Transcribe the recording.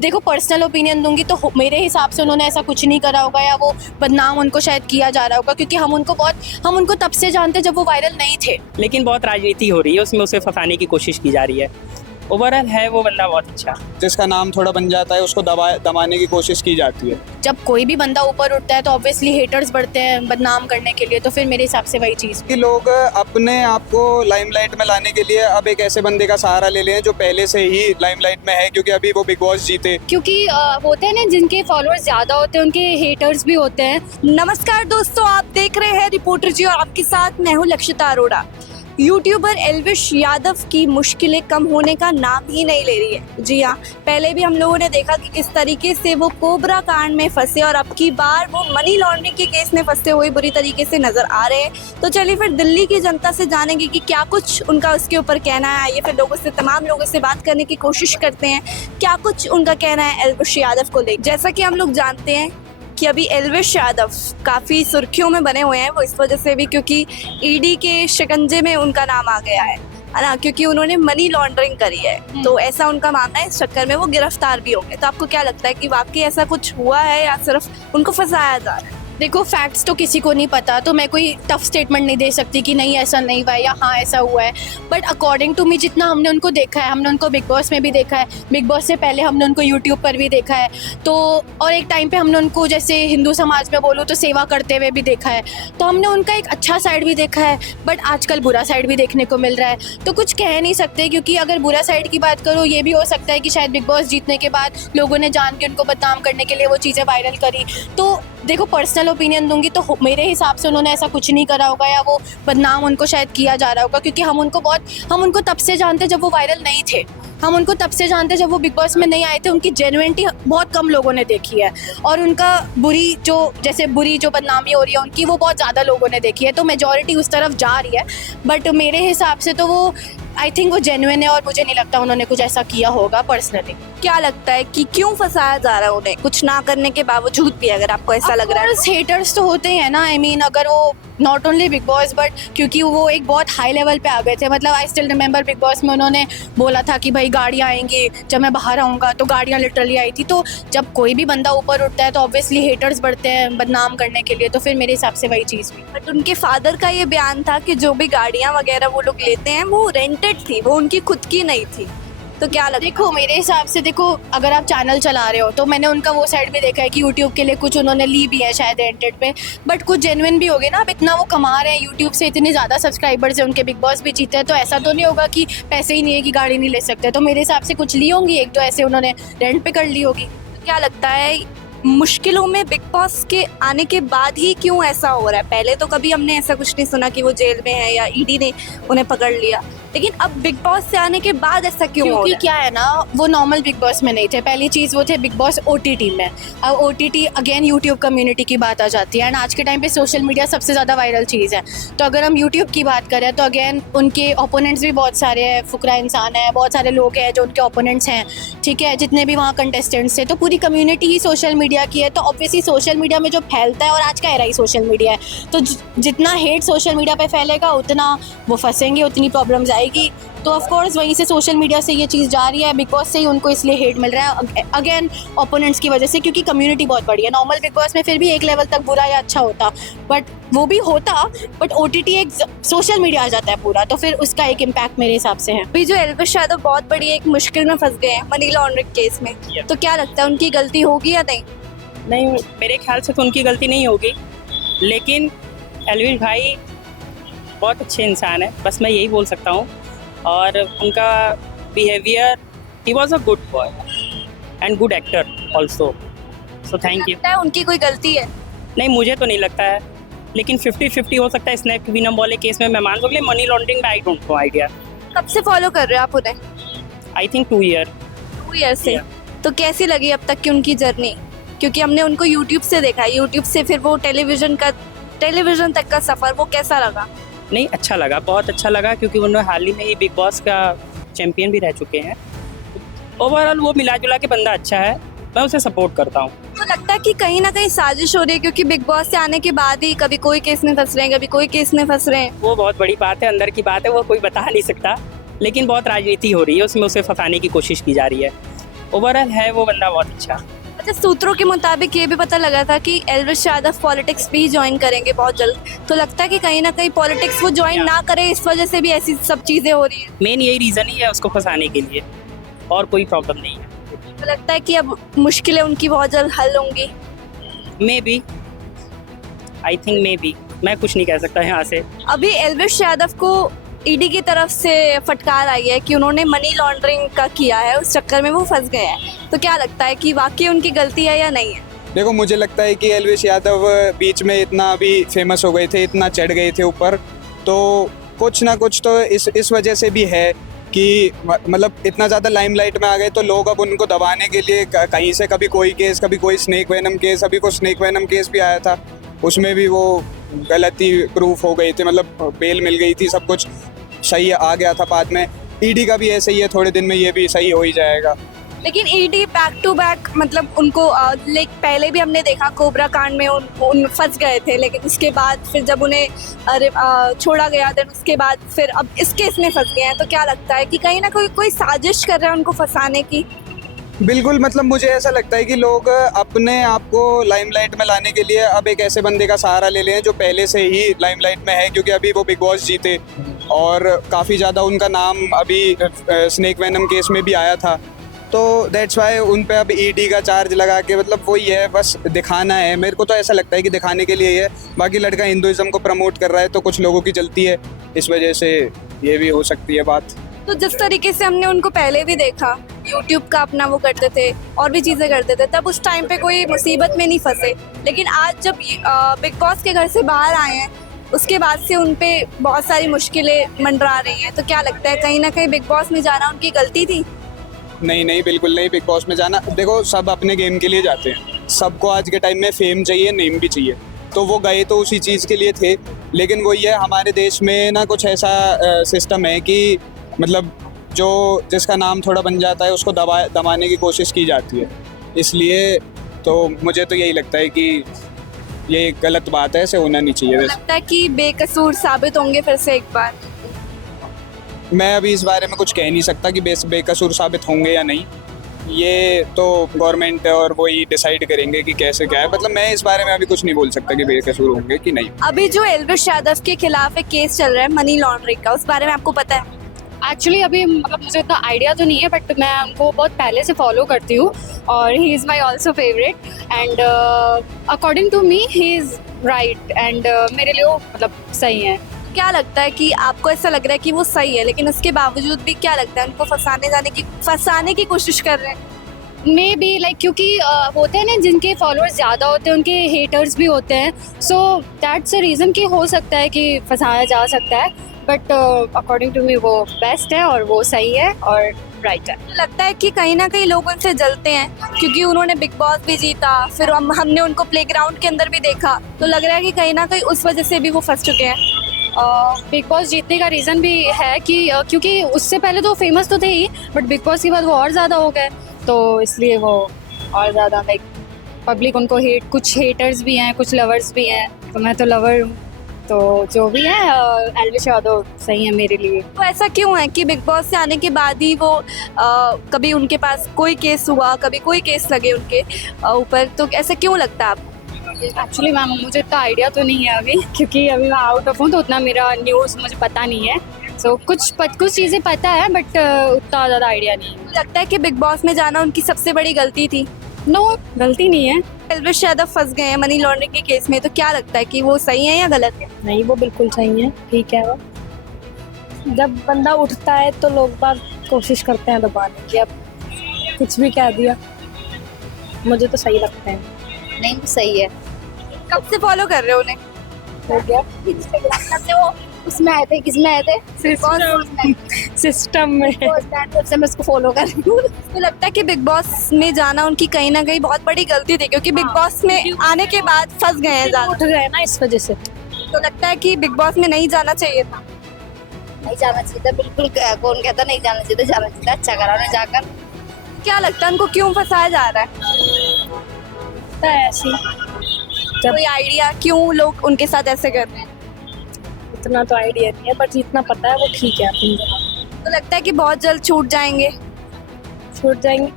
देखो personal opinion दूंगी तो मेरे हिसाब से उन्होंने ऐसा कुछ नहीं करा होगा, या वो बदनाम उनको शायद किया जा रहा होगा, क्योंकि हम उनको तब से जानते जब वो वायरल नहीं थे। लेकिन बहुत राजनीति हो रही है उसमें, उसे फंसाने की कोशिश की जा रही है। ओवरऑल है वो बंदा बहुत अच्छा। जिसका नाम थोड़ा बन जाता है उसको दबाने की कोशिश की जाती है। जब कोई भी बंदा ऊपर उठता है तो ऑब्वियसली हेटर्स बढ़ते हैं बदनाम करने के लिए, तो फिर मेरे हिसाब से वही चीज़। कि लोग अपने आप को लाइमलाइट में लाने के लिए अब एक ऐसे बंदे का सहारा ले लें जो पहले से ही लाइमलाइट में है, क्योंकि अभी वो बिग बॉस जीते। क्योंकि होते हैं ना, जिनके फॉलोअर्स ज़्यादा होते हैं उनके हेटर्स भी होते हैं। नमस्कार दोस्तों, आप देख रहे हैं रिपोर्टर जी और आपके साथ मैं हूं लक्षिता अरोड़ा। यूट्यूबर एल्विश यादव की मुश्किलें कम होने का नाम ही नहीं ले रही है। जी हाँ, पहले भी हम लोगों ने देखा कि किस तरीके से वो कोबरा कांड में फंसे और अब की बार वो मनी लॉन्ड्रिंग के केस में फंसते हुए बुरी तरीके से नजर आ रहे हैं। तो चलिए फिर दिल्ली की जनता से जानेंगे कि क्या कुछ उनका उसके ऊपर कहना है। आइए फिर तमाम लोगों से बात करने की कोशिश करते हैं, क्या कुछ उनका कहना है एल्विश यादव को लेकर। जैसा कि हम लोग जानते हैं कि अभी एल्विश यादव काफ़ी सुर्खियों में बने हुए हैं, वो इस वजह से भी क्योंकि ईडी के शिकंजे में उनका नाम आ गया है ना, क्योंकि उन्होंने मनी लॉन्ड्रिंग करी है। तो ऐसा उनका मानना है, इस चक्कर में वो गिरफ्तार भी होंगे। तो आपको क्या लगता है कि वाकई ऐसा कुछ हुआ है या सिर्फ उनको फंसाया जा रहा है? देखो फैक्ट्स तो किसी को नहीं पता, तो मैं कोई टफ स्टेटमेंट नहीं दे सकती कि नहीं ऐसा नहीं हुआ है या हाँ ऐसा हुआ है। बट अकॉर्डिंग टू मी जितना हमने उनको देखा है, हमने उनको बिग बॉस में भी देखा है, बिग बॉस से पहले हमने उनको यूट्यूब पर भी देखा है, तो और एक टाइम पे हमने उनको जैसे हिंदू समाज में बोलूँ तो सेवा करते हुए भी देखा है। तो हमने उनका एक अच्छा साइड भी देखा है, बट आजकल बुरा साइड भी देखने को मिल रहा है। तो कुछ कह नहीं सकते, क्योंकि अगर बुरा साइड की बात करो, ये भी हो सकता है कि शायद बिग बॉस जीतने के बाद लोगों ने जान के उनको बदनाम करने के लिए वो चीज़ें वायरल करी। तो देखो पर्सनल ओपिनियन दूंगी तो मेरे हिसाब से उन्होंने ऐसा कुछ नहीं करा होगा, या वो बदनाम उनको शायद किया जा रहा होगा, क्योंकि हम उनको तब से जानते जब वो वायरल नहीं थे। हम उनको तब से जानते जब वो बिग बॉस में नहीं आए थे। उनकी जेन्युइनिटी बहुत कम लोगों ने देखी है, और उनका बुरी जो बदनामी हो रही है उनकी, वो बहुत ज़्यादा लोगों ने देखी है। तो मेजॉरिटी उस तरफ जा रही है, बट मेरे हिसाब से तो वो आई थिंक वो जेन्युइन है, और मुझे नहीं लगता उन्होंने कुछ ऐसा किया होगा पर्सनली। क्या लगता है कि क्यों फंसाया जा रहा है उन्हें, कुछ ना करने के बावजूद भी, अगर आपको ऐसा लग रहा है? हेटर्स तो होते हैं ना, आई मीन अगर वो not only big boss but क्योंकि वो एक बहुत हाई लेवल पे आ गए थे। मतलब I still remember big boss में उन्होंने बोला था कि भाई गाड़ियाँ आएंगी, जब मैं बाहर आऊँगा तो गाड़ियाँ लिटरली आई थी। तो जब कोई भी बंदा ऊपर उठता है तो ऑब्वियसली हेटर्स बढ़ते हैं बदनाम करने के लिए, तो फिर मेरे हिसाब से वही चीज़ हुई। बट उनके फादर का ये बयान था कि जो भी गाड़ियाँ वगैरह वो लोग लेते हैं वो रेंटेड थी, वो उनकी खुद की नहीं थी। तो क्या लगता है? देखो मेरे हिसाब से, देखो अगर आप चैनल चला रहे हो तो मैंने उनका वो साइड भी देखा है कि यूट्यूब के लिए कुछ उन्होंने ली भी है शायद रेंटेड पे, बट कुछ जेन्युइन भी होगे ना। अब इतना वो कमा रहे हैं यूट्यूब से, इतने ज़्यादा सब्सक्राइबर्स हैं उनके, बिग बॉस भी जीते हैं, तो ऐसा तो नहीं होगा कि पैसे ही नहीं है कि गाड़ी नहीं ले सकते। तो मेरे हिसाब से कुछ ली होंगी, एक दो ऐसे उन्होंने रेंट पे कर ली होगी। तो क्या लगता है मुश्किलों में बिग बॉस के आने के बाद ही क्यों ऐसा हो रहा है? पहले तो कभी हमने ऐसा कुछ नहीं सुना कि वो जेल में है या ईडी ने उन्हें पकड़ लिया, लेकिन अब बिग बॉस से आने के बाद ऐसा क्यों हो रहा है? क्योंकि क्या है ना, वो नॉर्मल बिग बॉस में नहीं थे। पहली चीज़ वो थे बिग बॉस OTT में। अब OTT अगेन यूट्यूब कम्युनिटी की बात आ जाती है, एंड आज के टाइम पे सोशल मीडिया सबसे ज़्यादा वायरल चीज़ है। तो अगर हम यूट्यूब की बात करें तो अगेन उनके ओपोनेंट्स भी बहुत सारे हैं, फुकरा इंसान है, बहुत सारे लोग हैं जो उनके ओपोनेंट्स हैं, ठीक है, जितने भी वहाँ कंटेस्टेंट्स थे। तो पूरी कम्युनिटी ही सोशल मीडिया की है, तो ऑब्वियसली सोशल मीडिया में जो फैलता है, और आज का एरा ही सोशल मीडिया है, तो जितना हेट सोशल मीडिया पे फैलेगा उतना वो फंसेंगे, उतनी प्रॉब्लम्स आएगी। तो ऑफ कोर्स वहीं से सोशल मीडिया से ये चीज़ जा रही है, बिग बॉस से ही उनको इसलिए हेट मिल रहा है अगेन ओपोनेंट्स की वजह से, क्योंकि कम्युनिटी बहुत बड़ी है। नॉर्मल बिग बॉस में फिर भी एक लेवल तक बुरा या अच्छा होता, बट वो भी होता, बट OTT एक सोशल मीडिया आ जाता है पूरा, तो फिर उसका एक इम्पैक्ट मेरे हिसाब से है। अभी जो एल्विश यादव बहुत बड़ी एक मुश्किल में फंस गए हैं मनी लॉन्ड्रिंग केस में, तो क्या लगता है उनकी गलती होगी या नहीं? नहीं, मेरे ख्याल से तो उनकी गलती नहीं होगी, लेकिन एल्विश भाई बहुत अच्छे इंसान है, बस मैं यही बोल सकता हूँ। और उनका behaviour, he was a good boy and good actor also, so thank you. लगता है उनकी कोई गलती है? नहीं, मुझे तो नहीं लगता है, लेकिन 50-50 हो सकता है। स्नैप विनम वाले केस में मैं मान सकता हूँ, मनी लॉन्ड्रिंग में आई डोंट नो आइडिया। कब से फॉलो कर रहे हो आप उन्हें? I think 2 year. 2 ईयर से। तो कैसी लगी अब तक की उनकी जर्नी? क्योंकि हमने उनको यूट्यूब से देखा, यूट्यूब से फिर वो टेलीविजन तक का सफ़र, वो कैसा लगा? नहीं, अच्छा लगा, बहुत अच्छा लगा, क्योंकि उन्होंने हाल ही में ही बिग बॉस का चैंपियन भी रह चुके हैं। ओवरऑल वो मिला जुला के बंदा अच्छा है, मैं उसे सपोर्ट करता हूँ। तो लगता है कि कहीं ना कहीं साजिश हो रही है, क्योंकि बिग बॉस से आने के बाद ही कभी कोई केस में फंस रहे हैं, कभी कोई केस में फंस रहे हैं। वो बहुत बड़ी बात है, अंदर की बात है, वो कोई बता नहीं सकता, लेकिन बहुत राजनीति हो रही है उसमें, उसे फंसाने की कोशिश की जा रही है। ओवरऑल है वो बंदा बहुत अच्छा। अच्छा, सूत्रों के मुताबिक ये भी पता लगा था कि एल्विश यादव पॉलिटिक्स भी ज्वाइन करेंगे बहुत जल्द, तो लगता है कि कहीं ना कहीं पॉलिटिक्स वो ज्वाइन ना करे, इस वजह से भी ऐसी सब चीज़ें हो रही हैं। मेन यही रीज़न ही है उसको फंसाने के लिए, और कोई प्रॉब्लम नहीं है। तो लगता है कि अब मुश्किलें उनकी बहुत जल्द हल होंगी। May be, I think may be, मैं कुछ नहीं कह सकता यहाँ से। अभी एल्विश यादव को ईडी की तरफ से फटकार आई है कि उन्होंने मनी लॉन्ड्रिंग का किया है, उस चक्कर में वो फंस गए हैं। तो क्या लगता है कि वाकई उनकी गलती है या नहीं है? देखो, मुझे लगता है कि एल्विश यादव बीच में इतना अभी फेमस हो गए थे, इतना चढ़ गए थे ऊपर, तो कुछ ना कुछ तो इस वजह से भी है कि मतलब इतना ज़्यादा लाइमलाइट में आ गए, तो लोग अब उनको दबाने के लिए कहीं से कभी कोई केस, कभी कोई स्नेक वेनम केस, अभी को स्नेक वेनम केस भी आया था, उसमें भी वो गलती प्रूफ हो गई थी, मतलब बेल मिल गई थी, सब कुछ सही आ गया था बाद में। ईडी का भी ऐसे ही है, थोड़े दिन में ये भी सही हो ही जाएगा। लेकिन ईडी बैक टू बैक, मतलब उनको पहले भी हमने देखा कोबरा कांड में उन फंस गए थे, लेकिन उसके बाद फिर जब उन्हें छोड़ा गया, देन उसके बाद फिर अब इस केस में फंस गए हैं। तो क्या लगता है कि कहीं ना कोई साजिश कर रहा है उनको फंसाने की? बिल्कुल, मतलब मुझे ऐसा लगता है कि लोग अपने आप को लाइमलाइट में लाने के लिए अब एक ऐसे बंदे का सहारा ले लें जो पहले से ही लाइमलाइट में है, क्योंकि अभी वो बिग बॉस जीते और काफ़ी ज़्यादा उनका नाम अभी स्नेक वेनम केस में भी आया था, तो दैट्स वाई उन पे अब ईडी का चार्ज लगा के, मतलब वही है, बस दिखाना है। मेरे को तो ऐसा लगता है कि दिखाने के लिए ही है। बाकी लड़का हिंदुइज्म को प्रमोट कर रहा है, तो कुछ लोगों की जलती है, इस वजह से ये भी हो सकती है बात। तो जिस तरीके से हमने उनको पहले भी देखा, यूट्यूब का अपना वो करते थे और भी चीज़ें करते थे, तब उस टाइम पे कोई मुसीबत में नहीं फंसे। लेकिन आज जब बिग बॉस के घर से बाहर आए हैं, उसके बाद से उन पे बहुत सारी मुश्किलें मंडरा रही हैं। तो क्या लगता है कहीं ना कहीं बिग बॉस में जाना उनकी गलती थी? नहीं, बिल्कुल नहीं। बिग बॉस में जाना, देखो, सब अपने गेम के लिए जाते हैं, सबको आज के टाइम में फेम चाहिए, नेम भी चाहिए, तो वो गए तो उसी चीज़ के लिए थे। लेकिन वही है, हमारे देश में ना कुछ ऐसा सिस्टम है कि मतलब जो जिसका नाम थोड़ा बन जाता है उसको दबाने की कोशिश की जाती है, इसलिए तो मुझे तो यही लगता है कि ये एक गलत बात है, ऐसे होना नहीं चाहिए। लगता है कि बेकसूर साबित होंगे फिर से एक बार? मैं अभी इस बारे में कुछ कह नहीं सकता कि बेकसूर साबित होंगे या नहीं, ये तो गवर्नमेंट और वही डिसाइड करेंगे कि कैसे क्या है। मतलब मैं इस बारे में अभी कुछ नहीं बोल सकता कि बेकसूर होंगे कि नहीं। अभी जो एल्विश यादव के खिलाफ एक केस चल रहा है मनी लॉन्ड्रिंग का, उस बारे में आपको पता है? एक्चुअली अभी मतलब मुझे इतना आइडिया तो नहीं है, बट मैं उनको बहुत पहले से फॉलो करती हूँ और he is my also favourite and according to me he is right and मेरे लिए वो मतलब सही है। क्या लगता है कि आपको ऐसा लग रहा है कि वो सही है, लेकिन उसके बावजूद भी क्या लगता है उनको फंसाने की कोशिश कर रहे हैं? मे बी लाइक क्योंकि होते हैं ना, जिनके फॉलोअर्स ज़्यादा होते हैं उनके हेटर्स भी होते हैं, सो दैट्स अ रीज़न कि हो सकता है कि फंसाया जा सकता है, बट अकॉर्डिंग टू मी वो बेस्ट है और वो सही है और राइट है। लगता है कि कहीं ना कहीं लोग उनसे जलते हैं क्योंकि उन्होंने बिग बॉस भी जीता, फिर हमने उनको प्लेग्राउंड के अंदर भी देखा, तो लग रहा है कि कहीं ना कहीं उस वजह से भी वो फंस चुके हैं। बिग बॉस जीतने का रीज़न भी है कि क्योंकि उससे पहले तो फेमस तो थे ही, बट बिग बॉस के बाद वो और ज़्यादा हो गए, तो इसलिए वो और ज़्यादा लाइक पब्लिक उनको कुछ हेटर्स भी हैं, कुछ लवर्स भी हैं, तो मैं तो लवर हूँ, तो जो भी है एल्विश यादव सही है मेरे लिए। तो ऐसा क्यों है कि बिग बॉस से आने के बाद ही वो कभी उनके पास कोई केस हुआ, कभी कोई केस लगे उनके ऊपर, तो ऐसा क्यों लगता है आपको? एक्चुअली मैम मुझे इतना आइडिया तो नहीं है अभी, क्योंकि अभी मैं आउट ऑफ हूँ, तो उतना मेरा न्यूज़ मुझे पता नहीं है। सो कुछ चीज़ें पता है, बट उतना ज़्यादा आइडिया नहीं है। लगता है कि बिग बॉस में जाना उनकी सबसे बड़ी गलती थी? नो, गलती नहीं है। एल्विश यादव फंस गए हैं मनी लॉन्ड्रिंग के केस में, तो क्या लगता है कि वो सही है या गलत है? नहीं, वो बिल्कुल सही है, ठीक है। वो जब बंदा उठता है तो लोग बाग कोशिश करते हैं दबाने की, अब कुछ भी कह दिया, मुझे तो सही लगता है। नहीं, सही है। कब से फॉलो कर रहे हो उन्हें? हो गया इंस्टाग्राम से वो उसमें आए थे, किसमें आए थे? सिस्टम में। से मैं उसको फॉलो कर रही हूँ। तो लगता है कि बिग बॉस में जाना उनकी कहीं ना कहीं बहुत बड़ी गलती थी, क्योंकि बिग बॉस में आने के बाद फंस गए हैं उठ गए ना इस वजह से। तो लगता है कि बिग बॉस में नहीं जाना चाहिए था? नहीं जाना चाहिए था, बिल्कुल। कौन कहता नहीं जाना चाहिए था? जाना चाहिए था, अच्छा करा उन्हें जाकर। क्या लगता है उनको क्यों फंसाया जा रहा है? ऐसी कोई आइडिया क्यों लोग उनके साथ ऐसे कर रहे हैं? इतना तो आइडिया नहीं है, बट जितना पता है वो ठीक है अपनी जगह। तो लगता है कि बहुत जल्द छूट जाएंगे? छूट जाएंगे,